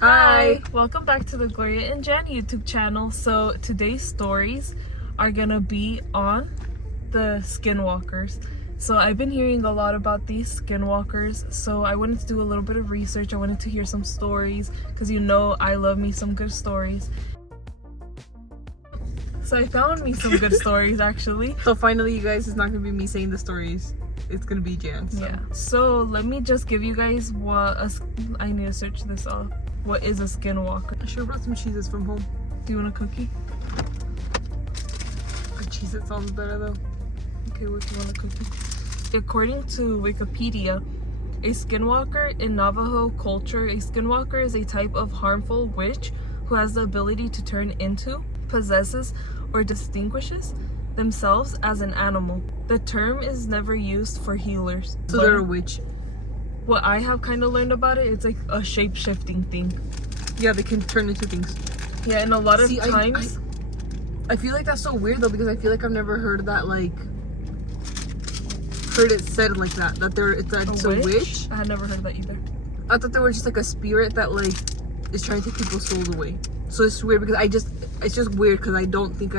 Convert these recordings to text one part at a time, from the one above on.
Hi! Welcome back to the Gloria and Jan YouTube channel. So today's stories are gonna be on the Skinwalkers. So I've been hearing a lot about these Skinwalkers, so I wanted to do a little bit of research. I wanted to hear some stories, because you know I love me some good stories. So I found me some good stories actually. So finally, you guys, it's not gonna be me saying the stories. It's gonna be Jan. So. Yeah. So let me just give you guys I need to search this up. What is a Skinwalker? I should have brought some cheeses from home. Do you want a cookie? A cheese, it sounds better though. Okay, what do you want a cookie? According to Wikipedia, a Skinwalker in Navajo culture, a Skinwalker is a type of harmful witch who has the ability to turn into, possesses, or distinguishes themselves as an animal. The term is never used for healers. So they're a witch. What I have kind of learned about it, it's like a shape-shifting thing. Yeah, they can turn into things. Yeah, and a lot of times... I feel like that's so weird though, because I feel like I've never heard that, like... heard it said like that. That it's a witch. I had never heard that either. I thought they were just like a spirit that like is trying to take people's souls away. So it's weird because it's just weird because I don't think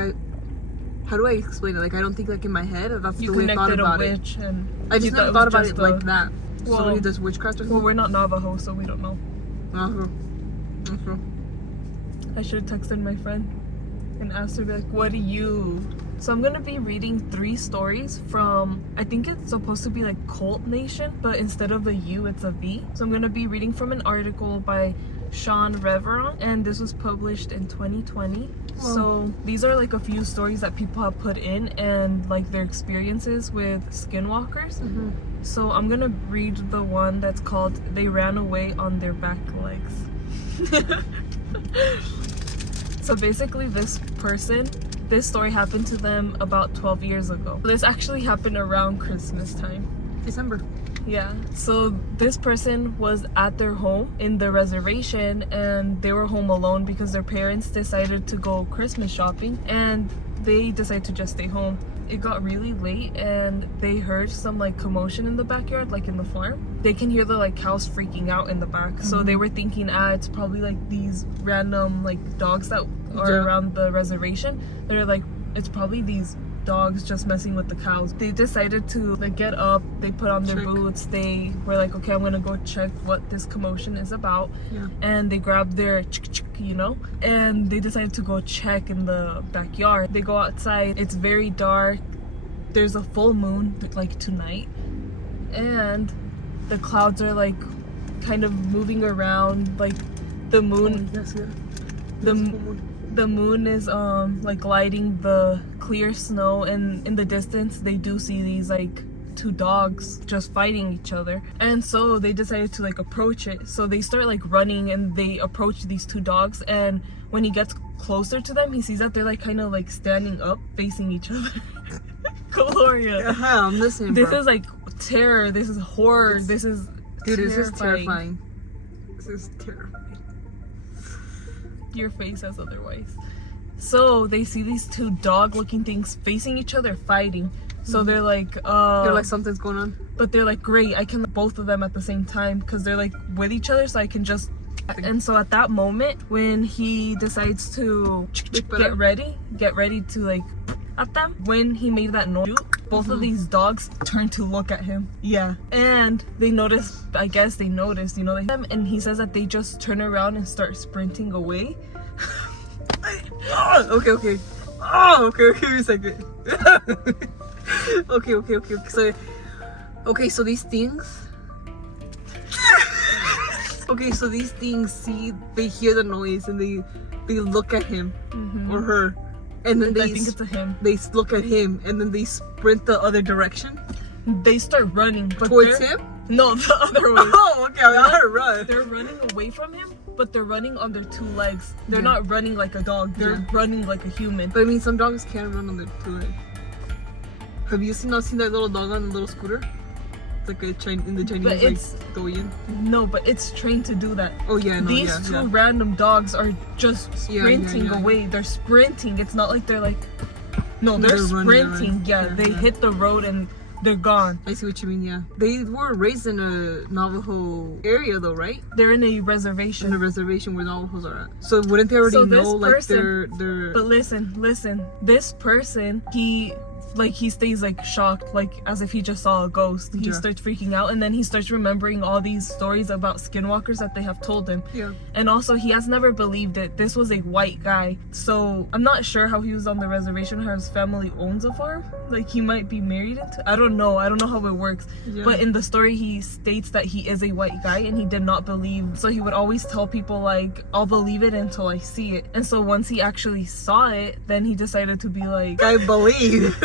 how do I explain it? Like I don't think like in my head that's the way I thought about it. I just never thought about it like that. Well, somebody does witchcraft or something? Well, we're not Navajo, so we don't know. Uh-huh. I should have texted my friend and asked her, like, what do you... So I'm going to be reading 3 stories from, I think it's supposed to be like Cult Nation, but instead of a U, it's a V. So I'm going to be reading from an article by Sean Reveron, and this was published in 2020. Wow. So these are like a few stories that people have put in and like their experiences with Skinwalkers. Mm-hmm. So I'm gonna read the one that's called "They Ran Away on Their Back Legs." So basically this story happened to them about 12 years ago. This actually happened around Christmas time. December. Yeah, so this person was at their home in the reservation and they were home alone because their parents decided to go Christmas shopping and they decided to just stay home. It got really late and they heard some like commotion in the backyard, like in the farm. They can hear the like cows freaking out in the back. Mm-hmm. So they were thinking, it's probably like these random like dogs that are around the reservation. They're like, it's probably these dogs just messing with the cows. They decided to like get up, they put on their boots, they were like, okay, I'm gonna go check what this commotion is about. Yeah. And they grabbed their and they decided to go check in the backyard. They go outside, it's very dark, there's a full moon like tonight, and the clouds are like kind of moving around, like the moon. The moon is like lighting the clear snow, and in the distance they do see these like 2 dogs just fighting each other. And so they decided to like approach it. So they start like running and they approach these 2 dogs, and when he gets closer to them he sees that they're like kind of like standing up facing each other. Gloria, I'm listening, bro. This is like terror, this is horror, this is terrifying. This is terrifying. Your face says otherwise. So they see these 2 dog looking things facing each other fighting. So they're like something's going on, but they're like, great, I can both of them at the same time because they're like with each other, so I can just... And so at that moment when he decides to get ready to like at them, when he made that noise, both of these dogs turned to look at him. Yeah. And they noticed, them, and he says that they just turn around and start sprinting away. Okay, wait a second. Okay, so these things they hear the noise and they look at him or her, and then I think it's a him. They look at him and then they sprint the other direction. They start running, but towards him? No, the other way. Oh, okay. I gotta run. They're running away from him, but they're running on their 2 legs. They're not running like a dog. They're running like a human. But I mean, some dogs can run on their 2 legs. Have you seen that little dog on the little scooter? It's like in the Chinese, like Douyin. No, but it's trained to do that. Oh yeah, no, These 2 random dogs are just sprinting away. They're sprinting. It's not like they're like... No, they're sprinting. They hit the road and they're gone. I see what you mean, yeah. They were raised in a Navajo area though, right? They're in a reservation. In a reservation where Navajos are at. So wouldn't they already know, like, person, they're... But listen. This person, he stays like shocked, like as if he just saw a ghost. He starts freaking out, and then he starts remembering all these stories about skinwalkers that they have told him. Yeah. And also, he has never believed it. This was a white guy, so I'm not sure how he was on the reservation. How his family owns a farm, like he might be married into. I don't know how it works. Yeah. But in the story, he states that he is a white guy, and he did not believe. So he would always tell people like, "I'll believe it until I see it." And so once he actually saw it, then he decided to be like, "I believe."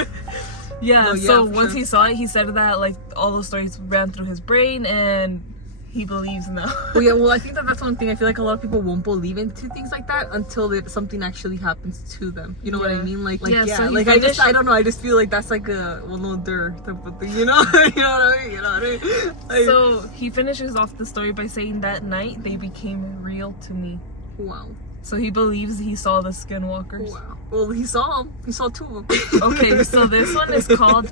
Yeah, so once he saw it, he said that like all those stories ran through his brain, and he believes now. Well, I think that's one thing. I feel like a lot of people won't believe into things like that until something actually happens to them. You know what I mean? Like so I don't know. I just feel like that's like a type of thing. You know? You know what I mean? Like, so he finishes off the story by saying that night they became real to me. Wow. So he believes he saw the skinwalkers. Wow. Well, he saw them. He saw 2 of them. Okay, so this one is called...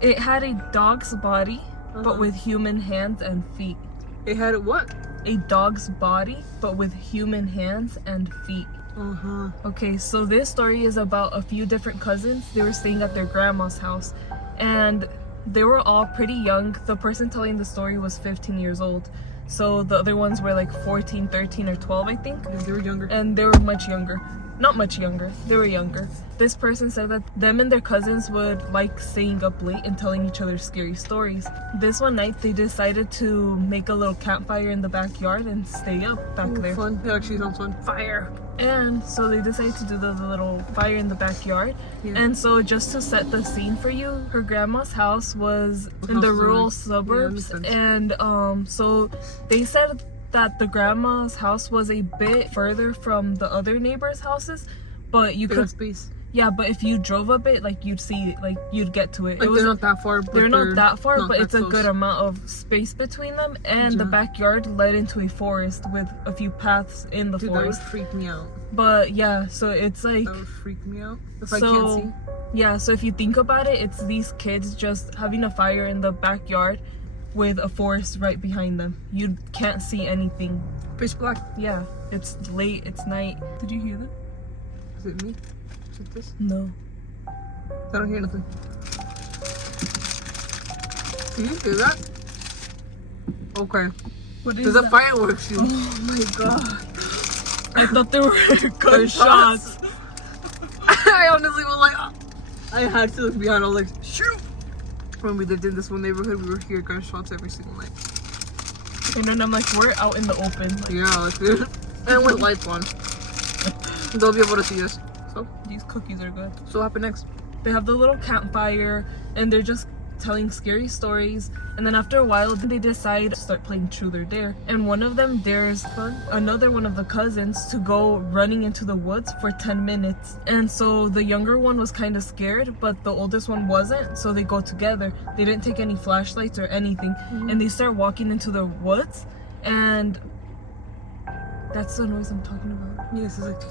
It had a dog's body, but with human hands and feet. It had a what? A dog's body, but with human hands and feet. Okay, so this story is about a few different cousins. They were staying at their grandma's house, and they were all pretty young. The person telling the story was 15 years old. So the other ones were like 14, 13, or 12, I think. Yeah, they were younger. And they were much younger. Not much younger. They were younger. This person said that them and their cousins would like staying up late and telling each other scary stories. This one night, they decided to make a little campfire in the backyard and stay up back there. Fun. That actually sounds fun. Fire. And so they decided to do the little fire in the backyard. Yeah. And so just to set the scene for you, her grandma's house was in the rural suburbs. Yeah, and so they said that the grandma's house was a bit further from the other neighbors' houses, but you could space. Yeah, but if you drove a bit, like you'd see it, like you'd get to it. Like they're not that far. But they're not that far, but it's close. A good amount of space between them, and the backyard led into a forest with a few paths in the forest. That would freak me out. But yeah, so it's like that would freak me out if I can't see. Yeah, so if you think about it, it's these kids just having a fire in the backyard with a forest right behind them. You can't see anything. Pitch black. Yeah, it's late, it's night. Did you hear that? Is it me? Is it this? No. I don't hear nothing. Can you hear that? Okay. What is There's a fireworks shoot. Oh my god. I thought there were gunshots. I honestly was like, I had to look behind. I was like, shoot. When we lived in this one neighborhood, we were hearing gunshots every single night. And then I'm like, we're out in the open. Like, yeah, it's good. And with lights on. They'll be able to see us. So these cookies are good. So what happened next? They have the little campfire, and they're just telling scary stories, and then after a while they decide to start playing Truth or Dare, and one of them dares another one of the cousins to go running into the woods for 10 minutes. And so the younger one was kind of scared, but the oldest one wasn't, so they go together. They didn't take any flashlights or anything, and they start walking into the woods, and that's the noise I'm talking about. Yes, it's like.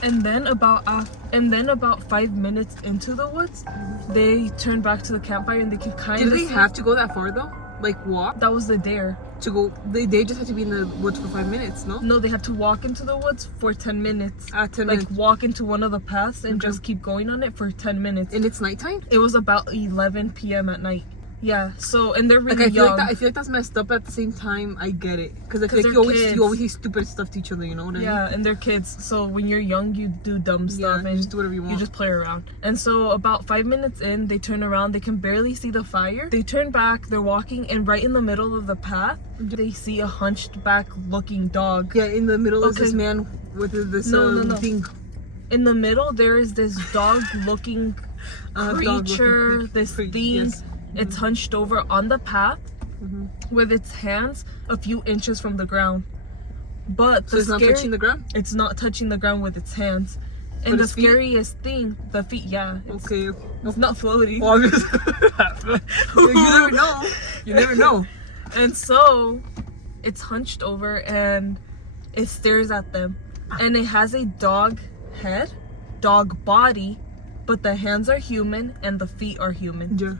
And then about 5 minutes into the woods, they turn back to the campfire, and they can kind of. Did they have to go that far though? Like walk? That was the dare. To go, they just had to be in the woods for 5 minutes, no? No, they had to walk into the woods for 10 minutes. 10 minutes. Like walk into one of the paths and just keep going on it for 10 minutes. And it's nighttime? It was about 11 p.m. at night. Yeah, so, and they're really young. I feel like that's messed up. At the same time, I get it, because I feel like you always say stupid stuff to each other, you know what I mean? Yeah, and they're kids, so when you're young, you do dumb stuff, and you just do whatever you want. You just play around. And so about 5 minutes in, they turn around, they can barely see the fire. They turn back, they're walking, and right in the middle of the path, they see a hunched back looking dog. Yeah, in the middle is this man with this thing. In the middle, there is this dog looking creature, this thing. Yes. It's hunched over on the path with its hands a few inches from the ground. But it's not touching the ground? It's not touching the ground with its hands. And but the scariest thing, the feet, yeah. It's not floating. Well, you never know. You never know. And so, it's hunched over and it stares at them. And it has a dog head, dog body, but the hands are human and the feet are human. Yeah.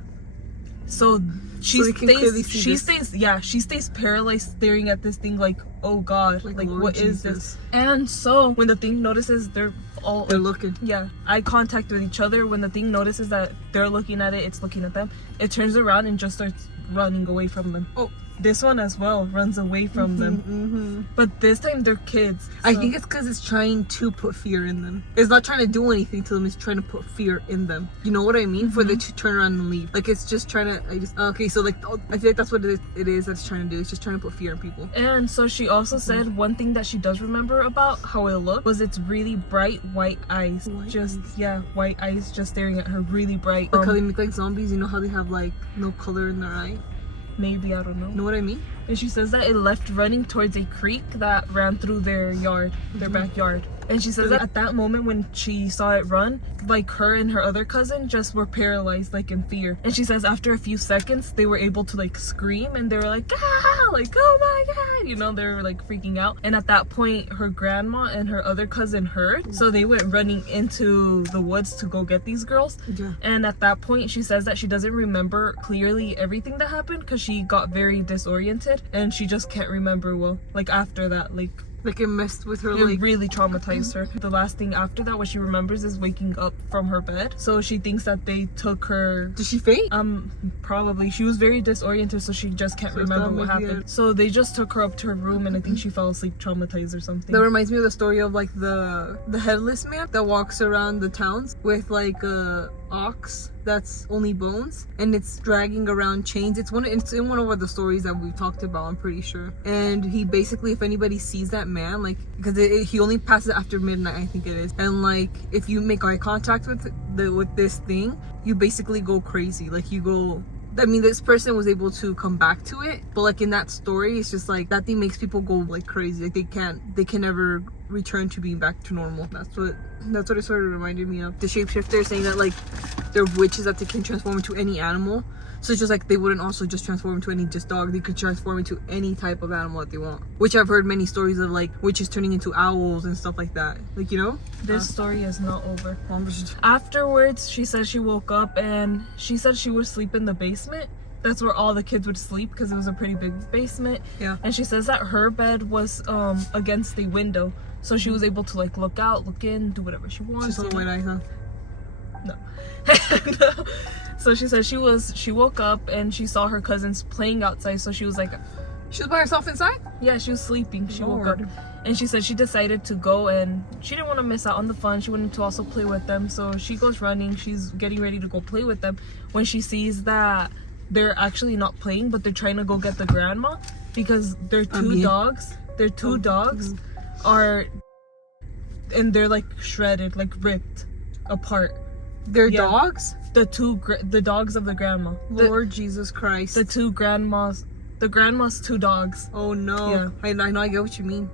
So she she stays paralyzed staring at this thing like, oh god, like Lord what Jesus. is this? And so when the thing notices they're looking. Yeah, eye contact with each other. When the thing notices that they're looking at it, it's looking at them. It turns around and just starts running away from them. Oh. This one as well runs away from them. But this time they're kids. So. I think it's because it's trying to put fear in them. It's not trying to do anything to them. It's trying to put fear in them. You know what I mean? For them to turn around and leave. Like it's just trying to. Okay, so like I feel like that's what it is that it's trying to do. It's just trying to put fear in people. And so she also said one thing that she does remember about how it looked was it's really bright white eyes. White eyes just staring at her, really bright. Like how they make like zombies. You know how they have like no color in their eye. Maybe, I don't know. Know what I mean? And she says that it left running towards a creek that ran through their yard, their backyard. And she says that at that moment when she saw it run, like her and her other cousin just were paralyzed, like in fear. And she says after a few seconds, they were able to like scream and they were like, ah, like, oh my god, you know, they were like freaking out. And at that point, her grandma and her other cousin heard. So they went running into the woods to go get these girls. Yeah. And at that point, she says that she doesn't remember clearly everything that happened because she got very disoriented and she just can't remember well. Like after that, like it messed with her. It really traumatized her. The last thing after that, what she remembers is waking up from her bed. So she thinks that they took her. Did she faint? Probably. She was very disoriented, so she just can't remember what happened. So they just took her up to her room, and I think she fell asleep traumatized or something. That reminds me of the story of like the headless man that walks around the towns with like a ox that's only bones and it's dragging around chains. It's in one of the stories that we've talked about, I'm pretty sure. And he basically, if anybody sees that man, like because he only passes after midnight, I think it is, and like if you make eye contact with this thing, you basically go crazy. Like you go, I mean, this person was able to come back to it, but like in that story, it's just like that thing makes people go like crazy. Like they can never return to being back to normal. That's what it sort of reminded me of. The shapeshifter saying that like they're witches that they can transform into any animal. So it's just like they wouldn't also just transform into any just dog. They could transform into any type of animal that they want. Which I've heard many stories of like witches turning into owls and stuff like that. Like, you know? This story is not over. Afterwards, she said she woke up and she said she would sleep in the basement. That's where all the kids would sleep because it was a pretty big basement. Yeah. And she says that her bed was against the window. So she was able to like look out, look in, do whatever she wants. She saw the white eye, huh? No. No. So she said she woke up and she saw her cousins playing outside. So she was like, she was by herself inside? Yeah, she was sleeping. She woke up and she said she decided to go and she didn't want to miss out on the fun. She wanted to also play with them. So she goes running. She's getting ready to go play with them when she sees that they're actually not playing, but they're trying to go get the grandma because their two dogs. Their two dogs are, and they're like shredded, like ripped apart. Their dogs? The dogs of the grandma. Lord Jesus Christ. The grandma's two dogs. Oh no. Yeah. I know, I get what you mean.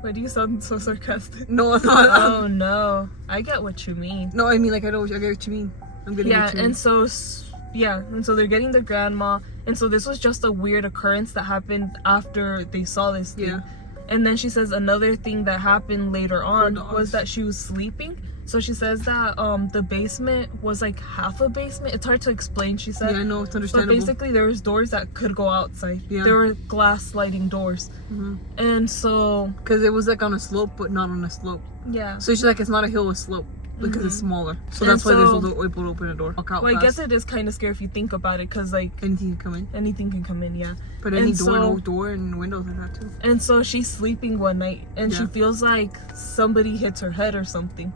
Why do you sound so sarcastic? No, I'm not. Oh no. I get what you mean. No, I mean like I get what you mean. I'm getting what you mean. And so they're getting the grandma, and so this was just a weird occurrence that happened after they saw this thing. Yeah. And then she says another thing that happened later on was that she was sleeping. So she says that the basement was like half a basement. It's hard to explain, she said. Yeah, I know, it's understandable. But basically there was doors that could go outside. Yeah. There were glass sliding doors. And so... because it was like on a slope, but not on a slope. Yeah. So she's like, it's not a hill, it's slope. Because it's smaller. So that's why there's a little able to open a door. Well, I guess it is kind of scary if you think about it, because like... anything can come in. Anything can come in, yeah. But any door and windows like that too. And so she's sleeping one night, and she feels like somebody hits her head or something.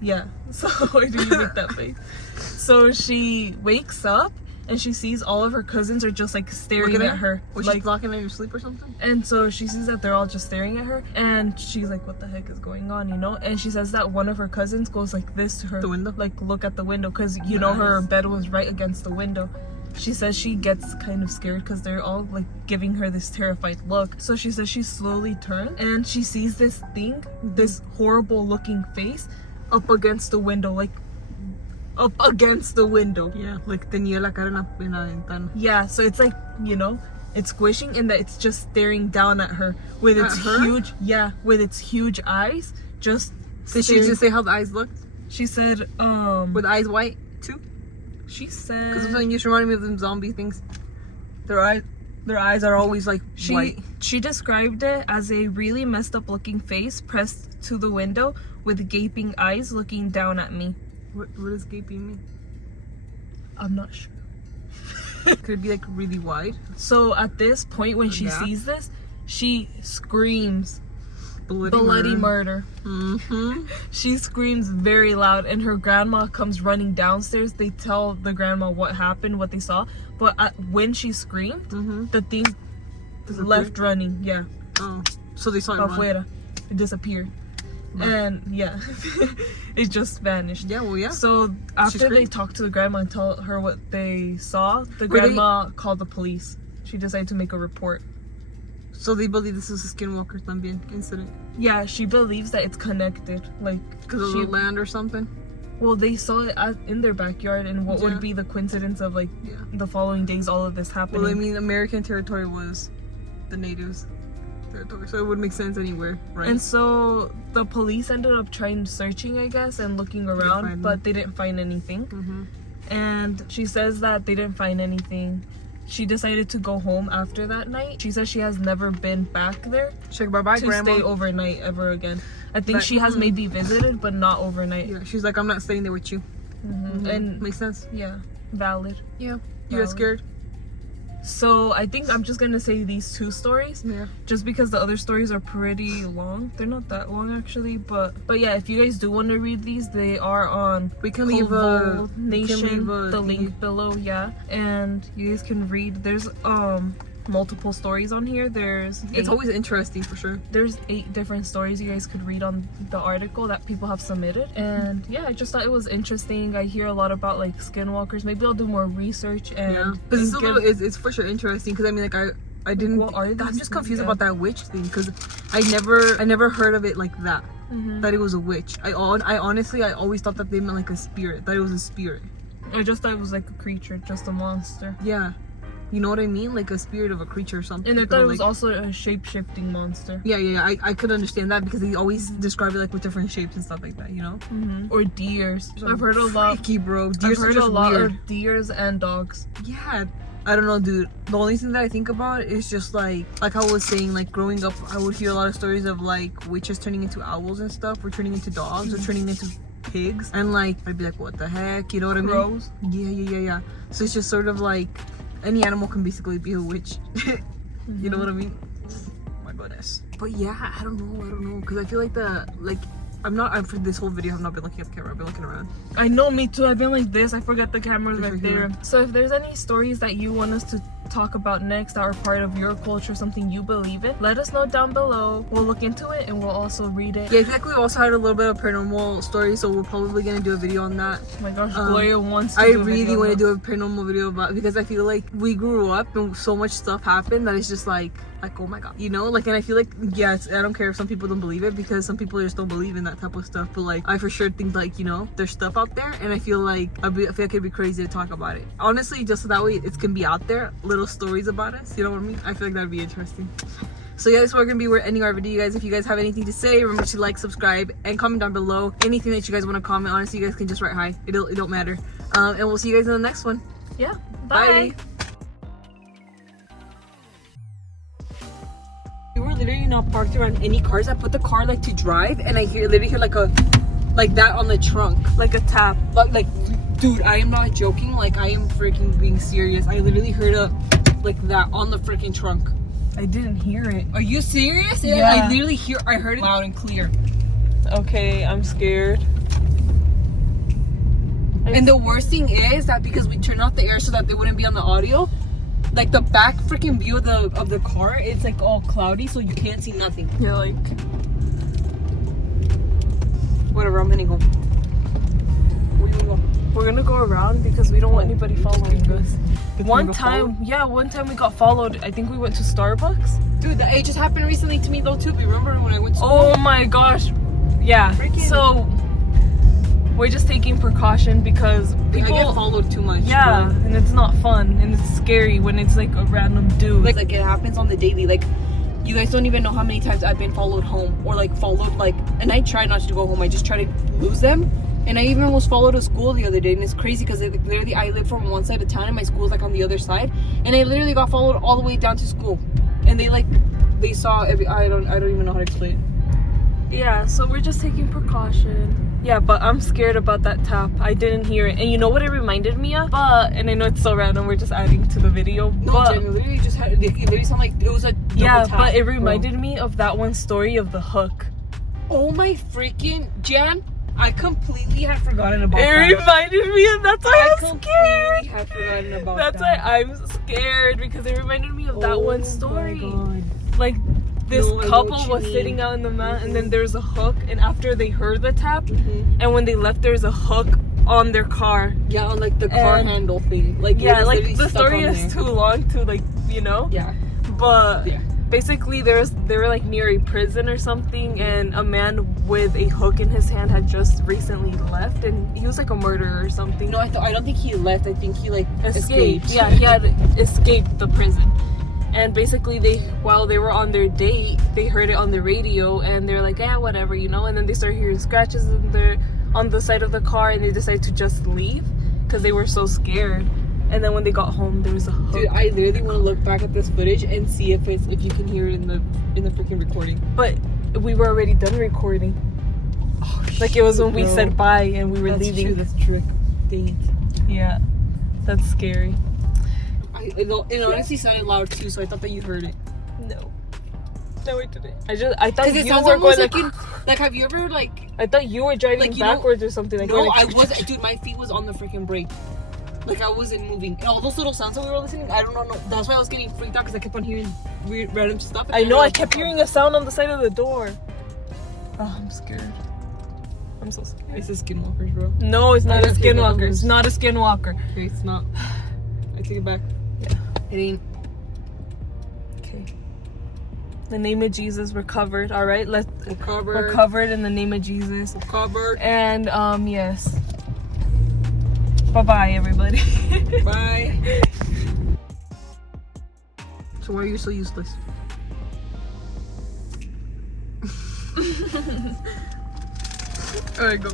Yeah. So why do you make that face? So she wakes up and she sees all of her cousins are just like staring at her. Was like, she blocking at your sleep or something? And so she sees that they're all just staring at her, and she's like, what the heck is going on, you know? And she says that one of her cousins goes like this to her. The window? Like, look at the window, because you know her bed was right against the window. She says she gets kind of scared because they're all like giving her this terrified look. So she says she slowly turns and she sees this thing, this horrible looking face up against the window, like up against the window. Yeah, like tenía la cara en la ventana. Yeah, so it's like, you know, it's squishing and that it's just staring down at her with its huge, with its huge eyes. Just did she just say how the eyes looked? She said, with eyes white too. She said, because something just reminded me of them zombie things. Their eyes are always like white. She described it as a really messed up looking face pressed to the window with gaping eyes looking down at me. What does gaping mean? I'm not sure. Could it be like really wide? So at this point when she sees this, she screams bloody murder. She screams very loud, and her grandma comes running downstairs. They tell the grandma what happened, what they saw, but when she screamed, the thing left running. Yeah. Oh, so they saw it afuera. It disappeared. And yeah, it just vanished. Yeah, well, yeah. So after they talked to the grandma and tell her what they saw, the grandma called the police. She decided to make a report. So they believe this is a Skinwalker también incident. Yeah, she believes that it's connected, like because of the land or something. Well, they saw it in their backyard, and what would be the coincidence of like the following days, all of this happening? Well, I mean, American territory was the natives' territory, so it would make sense anywhere, right? And so the police ended up searching, I guess, and looking around, but they didn't find anything. And she says that they didn't find anything. She decided to go home after that night. She says she has never been back there bye-bye, to grandma. stay overnight ever again. I think she has maybe visited, but not overnight. Yeah, she's like, I'm not staying there with you. And makes sense. Yeah, valid. Yeah, you get scared. So I think I'm just gonna say these two stories, just because the other stories are pretty long. They're not that long actually, but yeah, if you guys do want to read these, they are on we can leave a the link below. Yeah, and you guys can read. There's multiple stories on here. It's always interesting for sure. There's 8 different stories you guys could read on the article that people have submitted, and yeah, I just thought it was interesting. I hear a lot about like skinwalkers. Maybe I'll do more research and because it's for sure interesting. Because I mean, like I didn't. What are these? I'm just confused about that witch thing because I never heard of it like that. That it was a witch. I honestly always thought that they meant like a spirit. That it was a spirit. I just thought it was like a creature, just a monster. Yeah. You know what I mean? Like a spirit of a creature or something. And I thought it was also a shape-shifting monster. Yeah. I could understand that because they always describe it like with different shapes and stuff like that, you know? Or deers. I've heard a lot. Freaky, bro. I've heard a lot of deers and dogs. Yeah. I don't know, dude. The only thing that I think about is just like I was saying, like growing up, I would hear a lot of stories of like witches turning into owls and stuff, or turning into dogs, or turning into pigs. And like, I'd be like, what the heck? You know what I mean? Crows. Yeah. So it's just sort of like, any animal can basically be a witch. You know what I mean? Oh my goodness. But yeah, I don't know. Because I feel like for this whole video, I've not been looking at the camera. I've been looking around. I know, me too. I've been like this. I forget the camera's right there. So if there's any stories that you want us to talk about next that are part of your culture, something you believe in, let us know down below. We'll look into it and we'll also read it. Yeah, I think we also had a little bit of paranormal stories, so we're probably gonna do a video on that. Oh my gosh, Gloria wants to I really want to do a paranormal video about, because I feel like we grew up and so much stuff happened that it's just like oh my god, you know, like, and I feel like, yeah, I don't care if some people don't believe it, because some people just don't believe in that type of stuff, but like I for sure think like, you know, there's stuff out there, and I feel like I feel like it'd be crazy to talk about it, honestly, just so that way it can be out there, little stories about us, you know what I mean? I feel like that'd be interesting. So yeah, that's what we're ending our video, guys. If you guys have anything to say, remember to like, subscribe, and comment down below anything that you guys want to comment. Honestly, you guys can just write hi, it don't matter. And we'll see you guys in the next one. Yeah, bye. We were literally not parked around any cars. I put the car like to drive, and I literally hear like that on the trunk, like a tap. Like, dude, I am not joking. Like, I am freaking being serious. I literally heard like that on the freaking trunk. I didn't hear it. Are you serious? Yeah. I heard it loud and clear. Okay, I'm scared. And the worst thing is that because we turned off the air so that they wouldn't be on the audio, like the back freaking view of the car, it's like all cloudy, so you can't see nothing. You're like, whatever, I'm heading home. Where you gonna go? We're gonna go around because we don't want anybody following us. One time we got followed. I think we went to Starbucks. Dude, it just happened recently to me though too. Remember when I went to school? Oh my gosh. Yeah. So we're just taking precaution because people I get followed too much. Yeah, bro. And it's not fun, and it's scary when it's like a random dude. Like it happens on the daily. Like, you guys don't even know how many times I've been followed home, or like followed, like, and I try not to go home. I just try to lose them And I even almost followed to school the other day, and it's crazy because literally I live from one side of town and my school's like on the other side, and I literally got followed all the way down to school, and they saw I don't even know how to explain it. Yeah, so we're just taking precaution. Yeah, but I'm scared about that tap. I didn't hear it, and you know what it reminded me of? And I know it's so random. We're just adding to the video. No, but Jen, it literally just had. It literally sounded like it was a double tap, but it reminded me of that one story of the hook. Oh my freaking Jen! I completely had forgotten about that. It reminded me of that's why I'm scared. Had forgotten about that's that. why I'm scared because it reminded me of that one story. My God. Like this No, couple was sitting out in the mat, and then there's a hook, and after they heard the tap, and when they left, there's a hook on their car. Yeah, on like the car handle thing. Like yeah, like the story is too long to like Yeah. But yeah. Basically, they were like near a prison or something, and a man with a hook in his hand had just recently left, and he was like a murderer or something. No, I don't think he left. I think he like escaped. Yeah, he had escaped the prison. And basically, while they were on their date, they heard it on the radio, and they're like, yeah, whatever, And then they started hearing scratches on the side of the car, and they decided to just leave because they were so scared. And then when they got home, there was a hook. Dude, I literally want to look back at this footage and see if you can hear it in the freaking recording. But we were already done recording. Oh, like it was when we said bye and we were that's leaving. True, that's true. Dang it. Yeah, that's scary. It honestly sounded loud too, so I thought that you heard it. No, I didn't. I thought you sounds were going like have you ever I thought you were driving backwards or something. Like no, I wasn't. Dude, my feet was on the freaking brake. Like I wasn't moving. And all those little sounds that we were listening, I don't know. That's why I was getting freaked out because I kept on hearing weird, random stuff. I know. I kept hearing a sound on the side of the door. Oh, I'm scared. I'm so scared. It's a Skinwalker, bro. No, it's not a Skinwalker. It's not a Skinwalker. Okay, it's not. I take it back. Yeah. It ain't. Okay. In the name of Jesus, we're covered. All right. We're covered in the name of Jesus. We're covered. And yes. Bye-bye, everybody. Bye. So why are you so useless? Alright, go.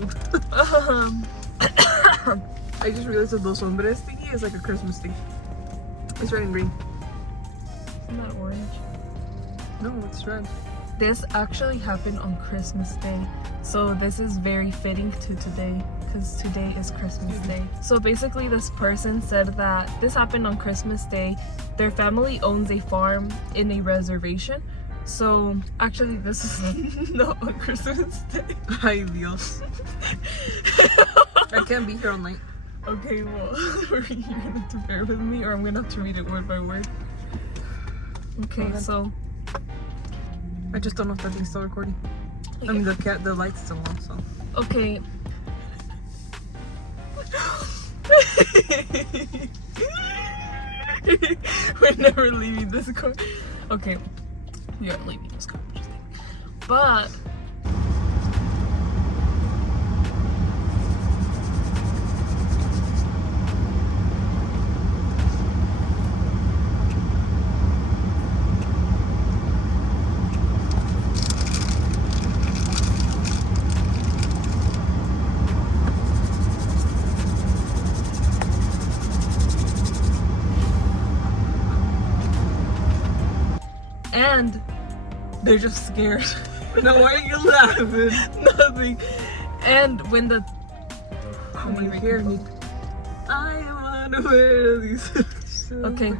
I just realized that those hombres thingy is like a Christmas thing. It's red and green. Isn't that orange? No, it's red. This actually happened on Christmas Day. So this is very fitting to today because today is Christmas Day. So basically this person said that this happened on Christmas Day. Their family owns a farm in a reservation. So actually this is not on Christmas Day. Ay Dios. I can't be here all night. Okay, well, you're gonna have to bear with me or I'm gonna have to read it word by word. Okay, so I just don't know if that thing's still recording. I mean the light's still on, so. Okay. We're never leaving this car. Okay. We are leaving this car. But and they're just scared. No, why are you laughing? Nothing. And when the I am unaware of these. okay,